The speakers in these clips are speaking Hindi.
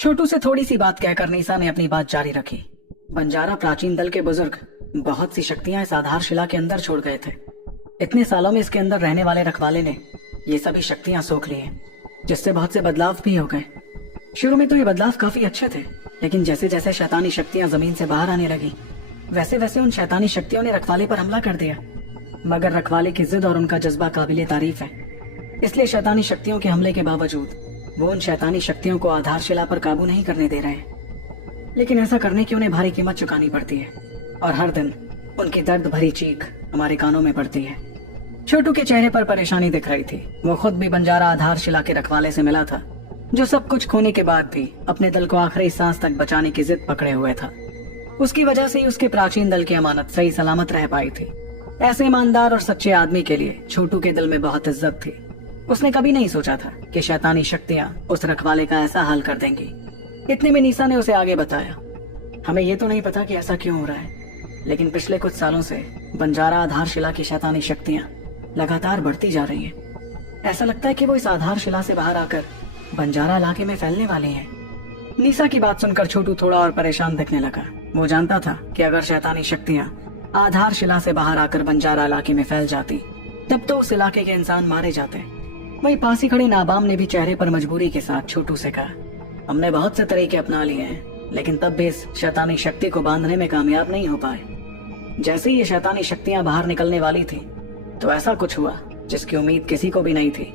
छोटू से थोड़ी सी बात कहकर निशा ने अपनी बात जारी रखी। बंजारा प्राचीन दल के बुजुर्ग बहुत सी शक्तियां इस आधारशिला के अंदर छोड़ गए थे। इतने सालों में इसके अंदर रहने वाले रखवाले ने ये सभी शक्तियां सोख ली हैं, जिससे बहुत से बदलाव भी हो गए। शुरू में तो ये बदलाव काफी अच्छे थे, लेकिन जैसे जैसे शैतानी शक्तियां जमीन से बाहर आने लगी, वैसे वैसे उन शैतानी शक्तियों ने रखवाले पर हमला कर दिया। मगर रखवाले की जिद और उनका जज्बा काबिले तारीफ है, इसलिए शैतानी शक्तियों के हमले के बावजूद वो उन शैतानी शक्तियों को आधारशिला पर काबू नहीं करने दे रहे हैं। लेकिन ऐसा करने की उन्हें भारी कीमत चुकानी पड़ती है और हर दिन उनकी दर्द भरी चीख हमारे कानों में पड़ती है। छोटू के चेहरे पर परेशानी दिख रही थी। वो खुद भी बंजारा आधारशिला के रखवाले से मिला था, जो सब कुछ खोने के बाद भी अपने दल को आखिरी सांस तक बचाने की जिद पकड़े हुए था। उसकी वजह से ही उसके प्राचीन दल की अमानत सही सलामत रह पाई थी। ऐसे ईमानदार और सच्चे आदमी के लिए छोटू के दिल में बहुत इज्जत थी। उसने कभी नहीं सोचा था कि शैतानी शक्तियां उस रखवाले का ऐसा हाल कर देंगी। इतने में निशा ने उसे आगे बताया, हमें ये तो नहीं पता कि ऐसा क्यों हो रहा है, लेकिन पिछले कुछ सालों से बंजारा आधारशिला की शैतानी शक्तियां लगातार बढ़ती जा रही हैं। ऐसा लगता है कि वो इस आधारशिला से बाहर आकर बंजारा इलाके में फैलने वाली हैं। निशा की बात सुनकर छोटू थोड़ा और परेशान दिखने लगा। वो जानता था कि अगर शैतानी शक्तियां आधारशिला से बाहर आकर बंजारा इलाके में फैल जाती, तब तो उस इलाके के इंसान मारे जाते। वहीं पास ही खड़े नाबाम ने भी चेहरे पर मजबूरी के साथ छोटू से कहा, हमने बहुत से तरीके अपना लिए हैं, लेकिन तब भी इस शैतानी शक्ति को बांधने में कामयाब नहीं हो पाए। जैसे ही ये शैतानी शक्तियां बाहर निकलने वाली थी, तो ऐसा कुछ हुआ जिसकी उम्मीद किसी को भी नहीं थी।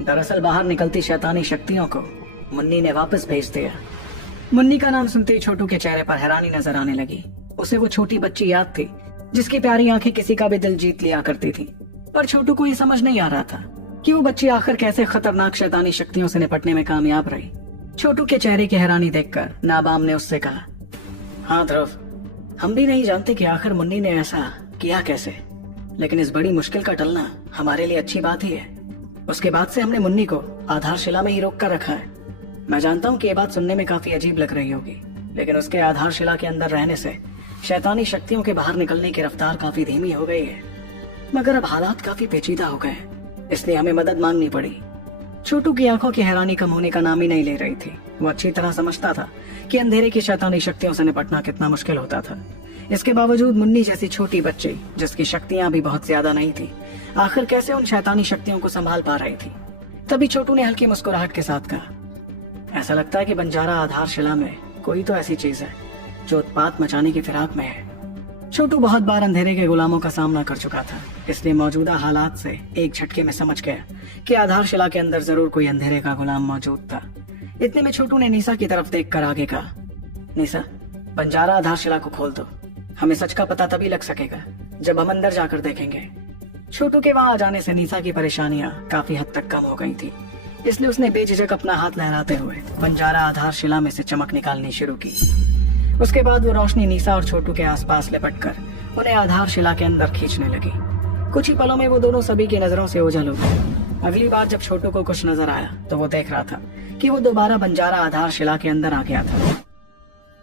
दरअसल बाहर निकलती शैतानी शक्तियों को मुन्नी ने वापस भेज दिया। मुन्नी का नाम सुनते ही छोटू के चेहरे पर हैरानी नजर आने लगी। उसे वो छोटी बच्ची याद थी जिसकी प्यारी आंखें किसी का भी दिल जीत लिया करती थी। पर छोटू को ये समझ नहीं आ रहा था कि वो बच्ची आखिर कैसे खतरनाक शैतानी शक्तियों से निपटने में कामयाब रही। छोटू के चेहरे की हैरानी देखकर नाबाम ने उससे कहा, हाँ ध्रुव, हम भी नहीं जानते कि आखिर मुन्नी ने ऐसा किया कैसे, लेकिन इस बड़ी मुश्किल का टलना हमारे लिए अच्छी बात ही है। उसके बाद से हमने मुन्नी को आधारशिला में ही रोक कर रखा है। मैं जानता हूँ कि ये बात सुनने में काफी अजीब लग रही होगी, लेकिन उसके आधारशिला के अंदर रहने से शैतानी शक्तियों के बाहर निकलने की रफ्तार काफी धीमी हो गई है। मगर अब हालात काफी पेचीदा हो गए, इसलिए हमें मदद मांगनी पड़ी। छोटू की आंखों की हैरानी कम होने का नाम ही नहीं ले रही थी। वो अच्छी तरह समझता था कि अंधेरे की शैतानी शक्तियों से निपटना कितना मुश्किल होता था। इसके बावजूद मुन्नी जैसी छोटी बच्ची, जिसकी शक्तियां भी बहुत ज्यादा नहीं थी, आखिर कैसे उन शैतानी शक्तियों को संभाल पा रही थी। तभी छोटू ने हल्की मुस्कुराहट के साथ कहा, ऐसा लगता है कि बंजारा आधारशिला में कोई तो ऐसी चीज है जो उत्पात मचाने की फिराक में है। छोटू बहुत बार अंधेरे के गुलामों का सामना कर चुका था, इसलिए मौजूदा हालात से एक झटके में समझ गया कि आधारशिला के अंदर जरूर कोई अंधेरे का गुलाम मौजूद था। इतने में छोटू ने निशा की तरफ देखकर आगे कहा, निशा, बंजारा आधारशिला को खोल दो। हमें सच का पता तभी लग सकेगा जब हम अंदर जाकर देखेंगे। छोटू के वहां आ जाने से निशा की परेशानियां काफी हद तक कम हो गई थी, इसलिए उसने बेझिझक अपना हाथ लहराते हुए बंजारा आधारशिला में से चमक निकालनी शुरू की। उसके बाद वो रोशनी निशा और छोटू के आसपास लिपटकर उन्हें आधारशिला के अंदर खींचने लगी। कुछ ही पलों में वो दोनों सभी की नजरों से ओझल हो गए। अगली बार जब छोटू को कुछ नजर आया तो वो देख रहा था कि वो दोबारा बंजारा आधारशिला के अंदर आ गया था।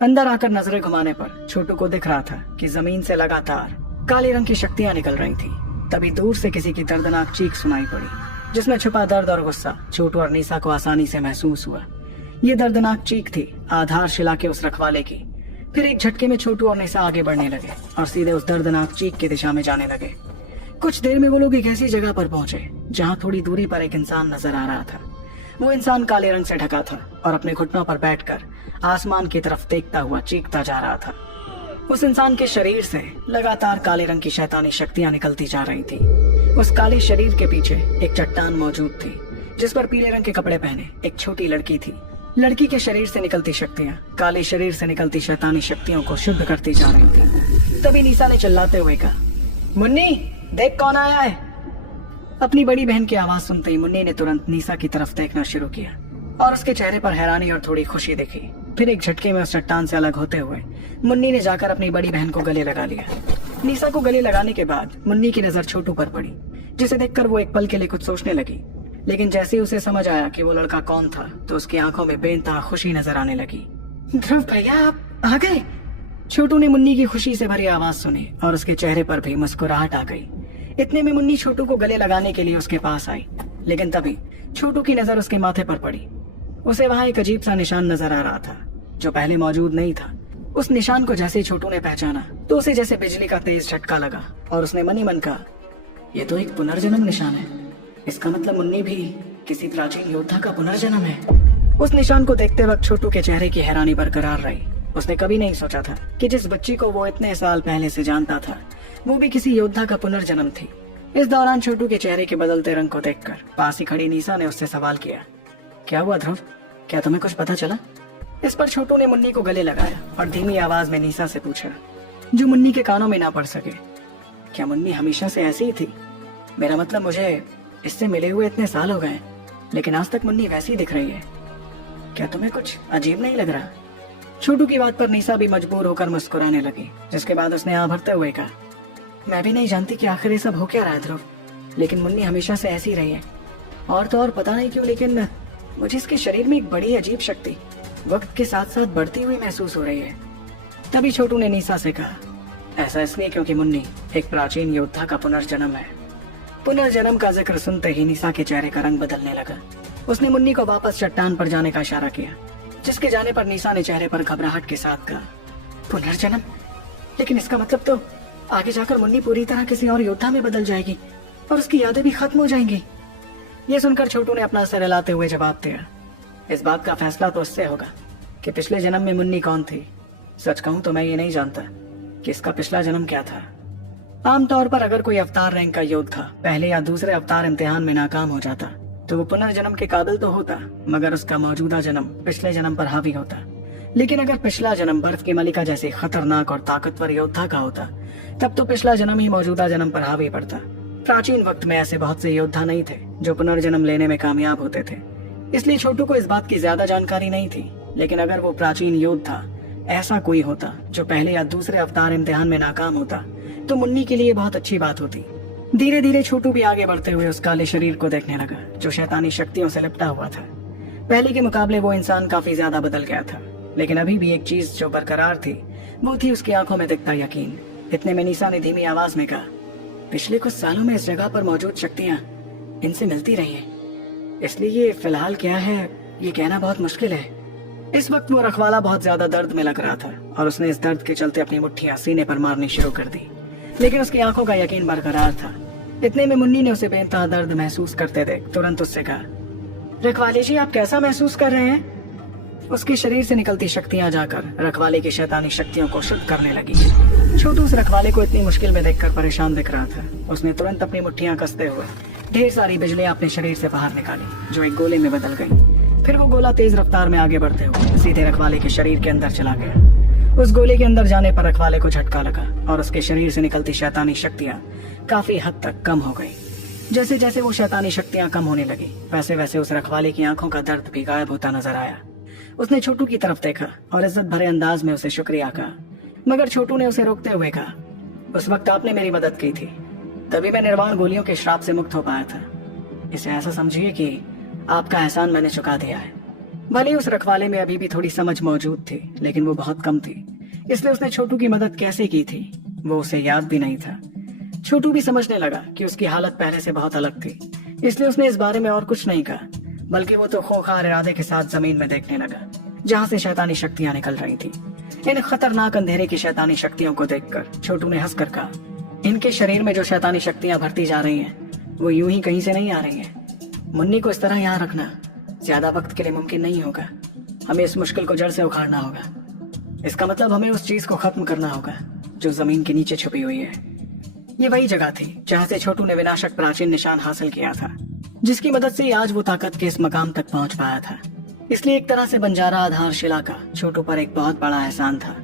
अंदर आकर नजरें घुमाने पर छोटू को दिख रहा था कि जमीन से लगातार काले रंग की शक्तियां निकल रही थी। तभी दूर से किसी की दर्दनाक चीख सुनाई पड़ी, जिसमें छुपा दर्द और गुस्सा छोटू और निशा को आसानी से महसूस हुआ। ये दर्दनाक चीख थी आधारशिला के उस रखवाले की। फिर एक झटके में छोटू और निशा आगे बढ़ने लगे और सीधे उस दर्दनाक चीख की दिशा में जाने लगे। कुछ देर में वो लोग एक ऐसी जगह पर पहुंचे जहां थोड़ी दूरी पर एक इंसान नजर आ रहा था। वो इंसान काले रंग से ढका था और अपने घुटनों पर बैठकर आसमान की तरफ देखता हुआ चीखता जा रहा था। उस इंसान के शरीर से लगातार काले रंग की शैतानी शक्तियां निकलती जा रही थी। उस काले शरीर के पीछे एक चट्टान मौजूद थी, जिस पर पीले रंग के कपड़े पहने एक छोटी लड़की थी। लड़की के शरीर से निकलती शक्तियां काले शरीर से निकलती शैतानी शक्तियों को शुद्ध करती जा रही थी। तभी निशा ने चिल्लाते हुए कहा, मुन्नी, देख कौन आया है। अपनी बड़ी बहन की आवाज सुनते ही मुन्नी ने तुरंत निशा की तरफ देखना शुरू किया और उसके चेहरे पर हैरानी और थोड़ी खुशी दिखी। फिर एक झटके में उस चट्टान से अलग होते हुए मुन्नी ने जाकर अपनी बड़ी बहन को गले लगा लिया। निशा को गले लगाने के बाद मुन्नी की नजर छोटू पर पड़ी, जिसे देखकर वो एक पल के लिए कुछ सोचने लगी। लेकिन जैसे ही उसे समझ आया कि वो लड़का कौन था, तो उसकी आंखों में बेइंतहा खुशी नजर आने लगी। ध्रुव भैया, आप आ गए। छोटू ने मुन्नी की खुशी से भरी आवाज सुनी और उसके चेहरे पर भी मुस्कुराहट आ गई। इतने में मुन्नी छोटू को गले लगाने के लिए उसके पास आई, लेकिन तभी छोटू की नजर उसके माथे पर पड़ी। उसे वहां एक अजीब सा निशान नजर आ रहा था जो पहले मौजूद नहीं था। उस निशान को जैसे ही छोटू ने पहचाना तो उसे जैसे बिजली का तेज झटका लगा और उसने मन ही मन कहा, यह तो एक पुनर्जन्म निशान है। इसका मतलब मुन्नी भी किसी प्राचीन योद्धा का पुनर्जन्म है। उस निशान को देखते वक्त छोटू के चेहरे की हैरानी बरकरार रही। उसने कभी नहीं सोचा था कि जिस बच्ची को वो इतने साल पहले से जानता था वो भी किसी योद्धा का पुनर्जन्म थी। इस दौरान छोटू के चेहरे के बदलते रंग को देखकर पास ही खड़ी निशा ने उससे सवाल किया, क्या हुआ ध्रुव, क्या तुम्हें कुछ पता चला? इस पर छोटू ने मुन्नी को गले लगाया और धीमी आवाज में निशा से पूछा, जो मुन्नी के कानों में ना पड़ सके, क्या मुन्नी हमेशा से ऐसी ही थी? मेरा मतलब मुझे इससे मिले हुए इतने साल हो गए लेकिन आज तक मुन्नी वैसी दिख रही है। क्या तुम्हें कुछ अजीब नहीं लग रहा? छोटू की बात पर निशा भी मजबूर होकर मुस्कुराने लगी, जिसके बाद उसने आह भरते हुए कहा, मैं भी नहीं जानती कि आखिर ये सब हो क्या रहा है ध्रुव, लेकिन मुन्नी हमेशा से ऐसी रही है। और तो और पता नहीं क्यों लेकिन मुझे इसके शरीर में एक बड़ी अजीब शक्ति वक्त के साथ साथ बढ़ती हुई महसूस हो रही है। तभी छोटू ने निशा से कहा, ऐसा इसलिए क्योंकि मुन्नी एक प्राचीन योद्धा का पुनर्जन्म है। पुनर्जन्म का जिक्र सुनते ही निशा के चेहरे का रंग बदलने लगा। उसने मुन्नी को वापस चट्टान पर जाने का इशारा किया, जिसके जाने पर निशा ने चेहरे पर घबराहट के साथ कहा, पुनर्जन्म? लेकिन इसका मतलब तो आगे जाकर मुन्नी पूरी तरह किसी और योद्धा में बदल जाएगी और उसकी यादें भी खत्म हो जाएंगी। ये सुनकर छोटू ने अपना सिर हिलाते हुए जवाब दिया, इस बात का फैसला तो उससे होगा कि पिछले जन्म में मुन्नी कौन थी। सच कहूं तो मैं ये नहीं जानता कि इसका पिछला जन्म क्या था। आमतौर पर अगर कोई अवतार रैंक का योद्धा पहले या दूसरे अवतार इम्तिहान में नाकाम हो जाता तो वो पुनर्जन्म के काबिल तो होता, मगर उसका मौजूदा जन्म पिछले जन्म पर हावी होता। लेकिन अगर पिछला जन्म बर्फ की मलिका जैसे खतरनाक और ताकतवर योद्धा का होता तब तो पिछला जन्म ही मौजूदा जन्म पर हावी पड़ता। प्राचीन वक्त में ऐसे बहुत से योद्धा नहीं थे जो पुनर्जन्म लेने में कामयाब होते थे, इसलिए छोटू को इस बात की ज्यादा जानकारी नहीं थी। लेकिन अगर वो प्राचीन योद्धा ऐसा कोई होता जो पहले या दूसरे अवतार इम्तिहान में नाकाम होता तो मुन्नी के लिए बहुत अच्छी बात होती। धीरे धीरे छोटू भी आगे बढ़ते हुए उस काले शरीर को देखने लगा जो शैतानी शक्तियों से लिपटा हुआ था। पहले के मुकाबले वो इंसान काफी ज्यादा बदल गया था, लेकिन अभी भी एक चीज जो बरकरार थी वो थी उसकी आंखों में दिखता यकीन। इतने में निशा ने धीमी आवाज में कहा, पिछले कुछ सालों में इस जगह पर मौजूद शक्तियां इनसे मिलती रही हैं, इसलिए ये फिलहाल क्या है ये कहना बहुत मुश्किल है। इस वक्त वो रखवाला बहुत ज्यादा दर्द में लग रहा था और उसने इस दर्द के चलते अपनी मुट्ठियां सीने पर मारनी शुरू कर दी, लेकिन उसकी आंखों का यकीन बरकरार था। इतने में मुन्नी ने उसे बेइंतहा दर्द महसूस करते देख तुरंत उससे कहा, रखवाले जी आप कैसा महसूस कर रहे हैं? उसके शरीर से निकलती शक्तियां जाकर रखवाले की शैतानी शक्तियों को शुद्ध करने लगी। छोटू उस रखवाले को इतनी मुश्किल में देखकर परेशान दिख रहा था। उसने तुरंत अपनी मुट्ठियां कसते हुए ढेर सारी बिजलियां अपने शरीर से बाहर निकाली जो एक गोले में बदल गई। फिर वो गोला तेज रफ्तार में आगे बढ़ते हुए सीधे रखवाले के शरीर के अंदर चला गया। उस गोले के अंदर जाने पर रखवाले को झटका लगा और उसके शरीर से निकलती शैतानी शक्तियां काफी हद तक कम हो गई। जैसे जैसे वो शैतानी शक्तियां कम होने लगी वैसे वैसे उस रखवाले की आंखों का दर्द भी गायब होता नजर आया। उसने छोटू की तरफ देखा और इज्जत भरे अंदाज में उसे शुक्रिया कहा, मगर छोटू ने उसे रोकते हुए कहा, उस वक्त आपने मेरी मदद की थी, तभी मैं निर्वाण गोलियों के श्राप से मुक्त हो पाया था। इसे ऐसा समझिए कि आपका एहसान मैंने चुका दिया है। भले उस रखवाले में अभी भी थोड़ी समझ मौजूद थी लेकिन वो बहुत कम थी, इसलिए उसने छोटू की मदद कैसे की थी वो उसे याद भी नहीं था। छोटू भी समझने लगा कि उसकी हालत पहले से बहुत अलग थी, इसलिए उसने इस बारे में और कुछ नहीं कहा, बल्कि वो तो खोखार इरादे के साथ जमीन में देखने लगा जहाँ से शैतानी शक्तियां निकल रही थी। इन खतरनाक अंधेरे की शैतानी शक्तियों को देखकर छोटू ने हंसकर कहा, इनके शरीर में जो शैतानी शक्तियां भरती जा रही हैं वो यूं ही कहीं से नहीं आ रही हैं। मुन्नी को इस तरह यहाँ रखना ज्यादा वक्त के लिए मुमकिन नहीं होगा। हमें इस मुश्किल को जड़ से उखाड़ना होगा। इसका मतलब हमें उस चीज को खत्म करना होगा जो जमीन के नीचे छुपी हुई है। ये वही जगह थी जहाँ से छोटू ने विनाशक प्राचीन निशान हासिल किया था, जिसकी मदद से आज वो ताकत के इस मकाम तक पहुंच पाया था। इसलिए एक तरह से बंजारा आधारशिला का छोटू पर एक बहुत बड़ा एहसान था।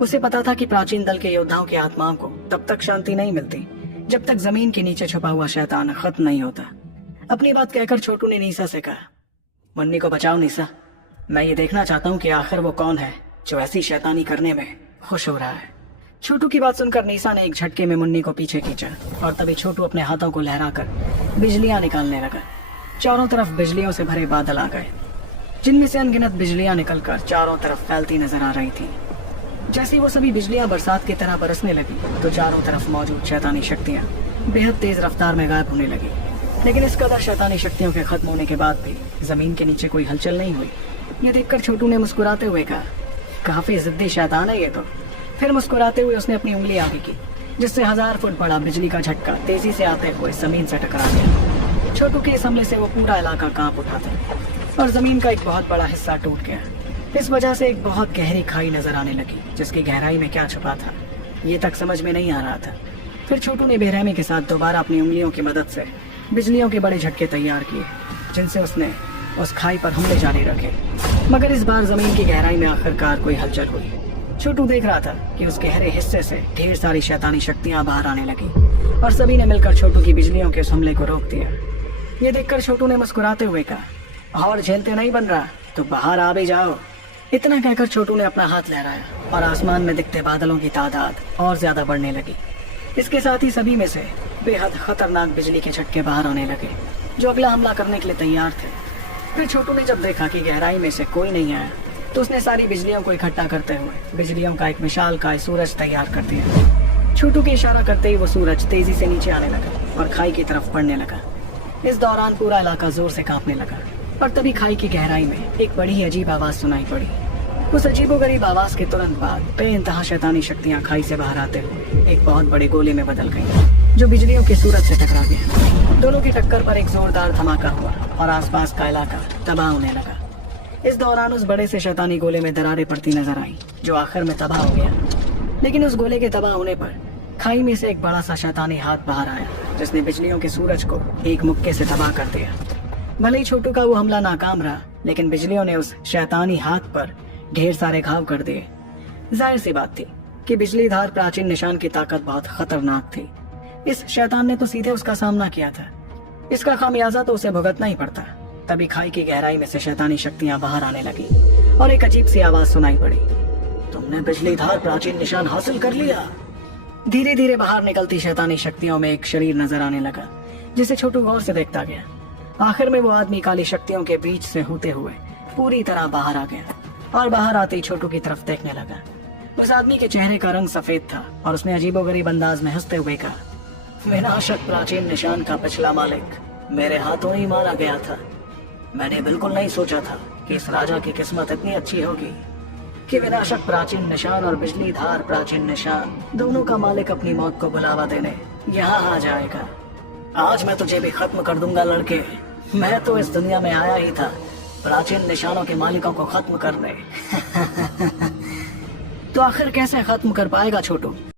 उसे पता था कि प्राचीन दल के योद्धाओं की आत्माओं को तब तक शांति नहीं मिलती जब तक जमीन के नीचे छुपा हुआ शैतान खत्म नहीं होता। अपनी बात कहकर छोटू ने निशा से कहा, मुन्नी को बचाओ निशा, मैं ये देखना चाहता हूँ कि आखिर वो कौन है जो ऐसी शैतानी करने में खुश हो रहा है। छोटू की बात सुनकर निशा ने एक झटके में मुन्नी को पीछे खींचा और तभी छोटू अपने हाथों को लहराकर बिजलियां निकालने लगा। चारों तरफ बिजलियों से भरे बादल आ गए, जिनमें से अनगिनत बिजलियां निकलकर चारों तरफ फैलती नजर आ रही थी। जैसे वो सभी बिजलियां बरसात की तरह बरसने लगी तो चारों तरफ मौजूद शैतानी शक्तियां बेहद तेज रफ्तार में गायब होने लगी। लेकिन इस कदर शैतानी शक्तियों के खत्म होने के बाद भी जमीन के नीचे कोई हलचल नहीं हुई। ये देखकर छोटू ने मुस्कुराते हुए कहा, काफी जिद्दी शैतान है ये तो। फिर मुस्कुराते हुए उसने अपनी उंगली आगे की, जिससे 1000 फुट बड़ा बिजली का झटका तेजी से आते हुए जमीन से टकरा गया। छोटू के इस हमले से वो पूरा इलाका कांप उठा था और जमीन का एक बहुत बड़ा हिस्सा टूट गया। इस वजह से एक बहुत गहरी खाई नजर आने लगी, जिसकी गहराई में क्या छुपा था ये तक समझ में नहीं आ रहा था। फिर छोटू ने बेरहमी के साथ दोबारा अपनी उंगलियों की मदद से बिजलियों के बड़े झटके तैयार किए, जिनसे उसने उस खाई पर हमले जारी रखे। मगर इस बार जमीन की गहराई में आखिरकार कोई हलचल हुई। छोटू देख रहा था कि उस गहरे हिस्से से ढेर सारी शैतानी शक्तियां बाहर आने लगी और सभी ने मिलकर छोटू की बिजलियों के उस हमले को रोक दिया। ये देखकर छोटू ने मुस्कुराते हुए कहा, और झेलते नहीं बन रहा तो बाहर आ भी जाओ। इतना कहकर छोटू ने अपना हाथ लहराया और आसमान में दिखते बादलों की तादाद और ज्यादा बढ़ने लगी। इसके साथ ही सभी में से बेहद खतरनाक बिजली के झटके बाहर आने लगे, जो अगला हमला करने के लिए तैयार थे। फिर छोटू ने जब देखा कि गहराई में से कोई नहीं आया, तो उसने सारी बिजलियों को इकट्ठा करते हुए बिजलियों का एक विशालकाय सूरज तैयार कर दिया। छोटू के इशारा करते ही वो सूरज तेजी से नीचे आने लगा और खाई की तरफ बढ़ने लगा। इस दौरान पूरा इलाका जोर से कांपने लगा और तभी खाई की गहराई में एक बड़ी ही अजीब आवाज सुनाई पड़ी। उस अजीबोगरीब आवाज के तुरंत बाद बेइंतहा शैतानी शक्तियां खाई से बाहर आते हुए एक बहुत बड़े गोले में बदल गई, जो बिजलियों के सूरज से टकरा गया। दोनों की टक्कर पर एक जोरदार धमाका हुआ और आसपास का इलाका तबाह होने लगा। इस दौरान उस बड़े से शैतानी गोले में दरारें पड़ती नजर आई, जो आखिर में तबाह हो गया। लेकिन उस गोले के तबाह होने पर खाई में से एक बड़ा सा शैतानी हाथ बाहर आया, जिसने बिजलियों के सूरज को एक मुक्के से तबाह कर दिया। भले ही छोटू का वो हमला नाकाम रहा, लेकिन बिजलियों ने उस शैतानी हाथ पर ढेर सारे घाव कर दिए। जाहिर सी बात थी कि बिजली धार प्राचीन निशान की ताकत बहुत खतरनाक थी। इस शैतान ने तो सीधे उसका सामना किया था, इसका खामियाजा तो उसे भुगतना ही पड़ता। तभी खाई की गहराई में से शैतानी शक्तियां बाहर आने लगी और एक अजीब सी आवाज सुनाई पड़ी, तुमने बिजली धार प्राचीन निशान हासिल कर लिया। धीरे धीरे बाहर निकलती शैतानी शक्तियों में एक शरीर नजर आने लगा, जिसे छोटू गौर से देखता गया। आखिर में वो आदमी काली शक्तियों के बीच से होते हुए पूरी तरह बाहर आ गया और बाहर आते ही छोटू की तरफ देखने लगा। उस आदमी के चेहरे का रंग सफेद था और उसने अजीबोगरीब अंदाज में हंसते हुए कहा, विनाशक प्राचीन निशान का पिछला मालिक मेरे हाथों ही मारा गया था। मैंने बिल्कुल नहीं सोचा था कि इस राजा की किस्मत इतनी अच्छी होगी कि विनाशक प्राचीन निशान और बिजली धार प्राचीन निशान दोनों का मालिक अपनी मौत को बुलावा देने यहाँ आ जाएगा। आज मैं तुझे भी खत्म कर दूंगा लड़के। मैं तो इस दुनिया में आया ही था प्राचीन निशानों के मालिकों को खत्म करने। तो आखिर कैसे खत्म कर पाएगा छोटू?